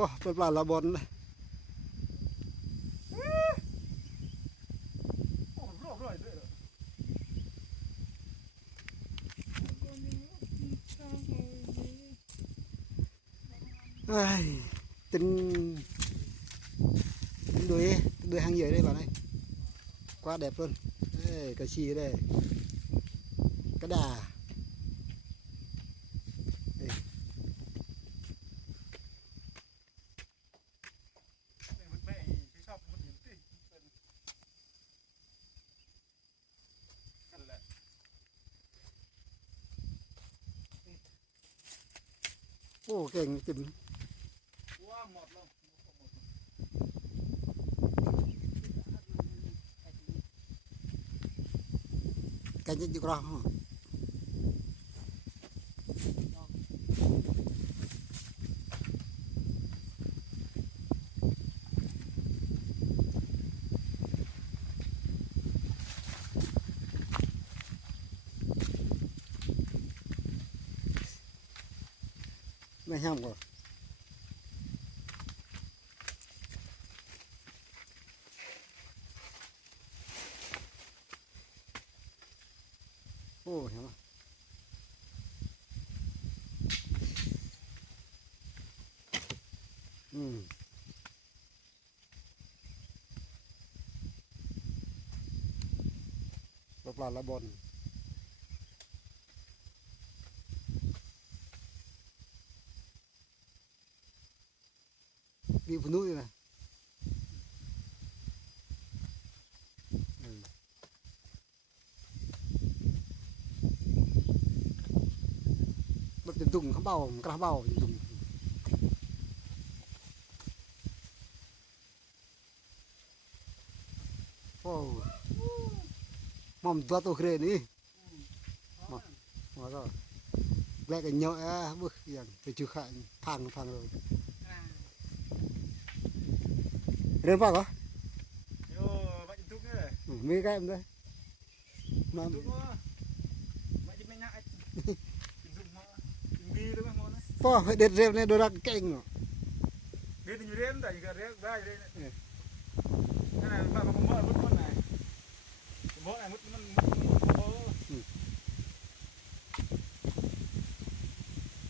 Wah, pelan labon. Ai, tình đuôi hàng dưới đây bạn ơi, quá đẹp luôn. Đây, cá chi đây, cá đà. Đây. Ô, kèn chìm. Cái gì cũng rõ. Mày không rồi. Ô, hiểu không? Pelan labon. Đi penuh ini. Bật dùng không bao, không bao dùng. Wow. Mom tua tu keren ni. Mà rồi. Lại cái nhợ bứcอย่างไปจื้อขายพังเลยเรียนป่ะก็โย่มาจิ้มทุกเลยมีแก้มด้วยมาทุกมาจิ้มไม่น่าจิ้มทุกมาจิ้มดีด้วยมั้งนะป่ะเด็ดเร็วเนี่ยโดนรักเก่งเนาะเด็ดอยู่เร็วแต่ยังก็เร็วได้เลยเนี่ยนั่นแหละป้ามาขโมยมุดมันไหนขโมยมุดมัน